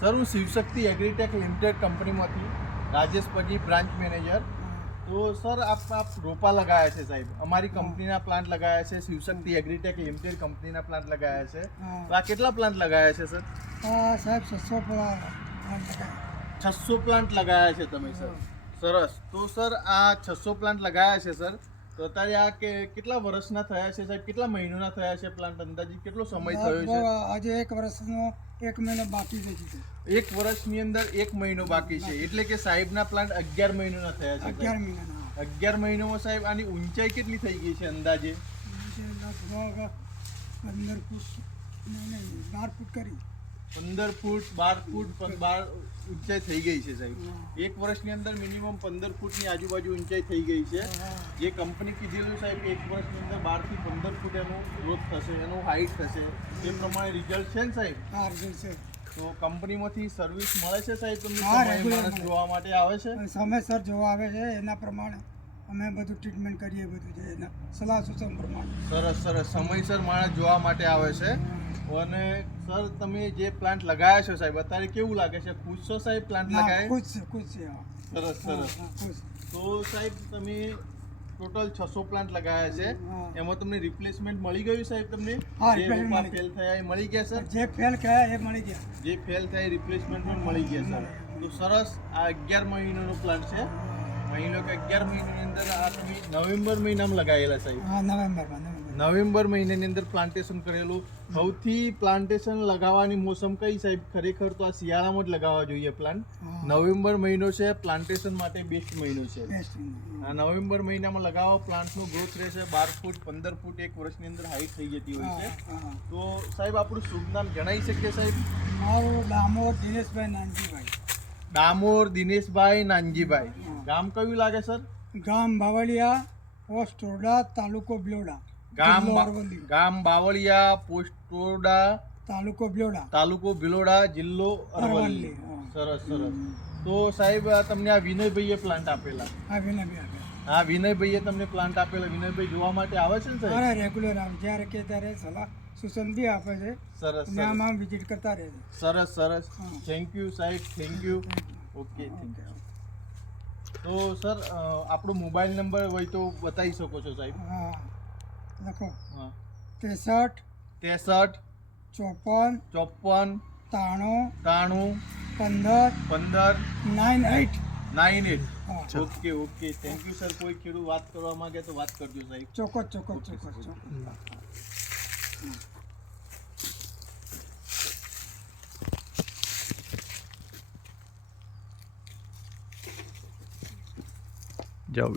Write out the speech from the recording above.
Sir હું Shivshakti agritech limited કંપનીમાંથી Rajesh પજી branch manager. તો સર આપ રોપા लगाया છે સાહેબ, અમારી કંપનીના પ્લાન્ટ लगाया છે, શિવશક્તિ એગ્રીટેક લિમિટેડ કંપનીના પ્લાન્ટ लगाया છે। તો આ કેટલા પ્લાન્ટ लगाया છે સર? સાહેબ 600 પ્લાન્ટ લગાવ્યા। 600 પ્લાન્ટ लगाया છે તમે સર? સરસ। તો સર આ 600 પ્લાન્ટ लगाया છે સર, તો અત્યારે આ કેટલા વર્ષના થયા છે સાહેબ, કેટલા મહિનાના થયા છે પ્લાન્ટ, અંદાજિત કેટલો સમય થયો છે? આજે 1 વર્ષનો 1 મહિનો બાકી છે। 1 વર્ષની અંદર 1 મહિનો બાકી છે, એટલે કે સાહેબના પ્લાન્ટ 11 મહિનાના થયા છે। 11 મહિનાના। 11 મહિનામાં સાહેબ આની ઊંચાઈ કેટલી થઈ ગઈ છે અંદાજે? લગભગ 15 ફૂટ નહીં 12 ફૂટ કરી। 15 ફૂટ 12 ફૂટ 12 ઊંચાઈ થઈ ગઈ છે સાહેબ। 1 વર્ષની અંદર મિનિમમ 15 ફૂટની આજુબાજુ ઊંચાઈ થઈ ગઈ છે। જે કંપની કીધેલું સાહેબ 1 વર્ષની અંદર 12 થી 15 ફૂટ એનું ગ્રોથ થશે, એનું હાઈટ થશે, એ પ્રમાણે રિઝલ્ટ છે ને સાહેબ? હા, રિઝલ્ટ છે। તો કંપનીમાંથી સર્વિસ મળે છે સાહેબ તમને? માણસ જોવા માટે આવે છે, સમયસર જોવા આવે છે, એના પ્રમાણે અમે બધું ટ્રીટમેન્ટ કરીએ, બધું છે એના સલાહ સૂચન પ્રમાણે। સરસ સરસ, સમયસર માણસ જોવા માટે આવે છે। અને સર તમે જે પ્લાન્ટ લગાવ્યા છો સાહેબ, અત્યારે કેવું લાગે છે? ખુશ છો સાહેબ પ્લાન્ટ લગાવે? ખુશ છે। સરસ સરસ। તો સાહેબ તમે ટોટલ 600 પ્લાન્ટ લગાવ્યા છે, એમાં તમને રિપ્લેસમેન્ટ મળી ગયું સાહેબ તમને? જે રોપા ફેલ થયા એ મળી ગયા સર? જે ફેલ થયા એ મળી ગયા, જે ફેલ થયા રિપ્લેસમેન્ટ પણ મળી ગયા સર। તો સરસ, આ 11 મહિનાનો પ્લાન્ટ છે। અહીં લોકો 11 મહિનાની અંદર આ તમે નવેમ્બર મહિનામાં લગાવેલા સાહેબ? હા, નવેમ્બર મહિનાની અંદર પ્લાન્ટેશન કરેલું। સૌથી પ્લાન્ટેશન લગાવવાની મોસમ કઈ સાહેબ? ખરેખર તો આ શિયાળામાં જ લગાવવા જોઈએ પ્લાન્ટ। નવેમ્બર મહિનો છે પ્લાન્ટેશન માટે બેસ્ટ મહિનો છે। આ નવેમ્બર મહિનામાં લગાવો, પ્લાન્ટનો ગ્રોથ રહેશે 12 ફૂટ 15 ફૂટ 1 વર્ષની અંદર હાઈટ થઈ જતી હોય છે। તો સાહેબ આપણું શુભ નામ જણાવી શકીએ સાહેબ? મારું ડામોર દિનેશભાઈ નાનજીભાઈ। ડામોર દિનેશભાઈ નાનજીભાઈ। ગામ કયું લાગે સર? ગામ બાવળિયા, પોસ્ટ ટોડા, તાલુકો બિલોડા। ગામ બાવળિયા, પોસ્ટ ટોડા, તાલુકો બિલોડા, જિલ્લો અરવલ્લી। સરસ સરસ। તો સાહેબ તમને આ વિનયભાઈએ પ્લાન્ટ આપેલા? હા, વિનયભાઈએ તમને પ્લાન્ટ આપેલા। વિનયભાઈ જોવા માટે આવે છે ને સાહેબ? રેગ્યુલર આવે, જ્યારે કે ત્યારે સલાહ સૂચન બી આપે છે। સરસ આમાં વિઝિટ કરતા રહે છે। સરસ સરસ, થેન્ક યુ સાહેબ, thank you. Okay, thank you. તો સર આપણો મોબાઈલ નંબર હોય તો બતાવી શકો છો સાહેબ? હા, લખો। હા, 63 63 54 54 93 93 15 15 98 98। Okay okay, thank you sir. કોઈ ખેડૂત વાત કરવા માંગે તો વાત કરજો સાહેબ। ચોક્કસ। જાઓ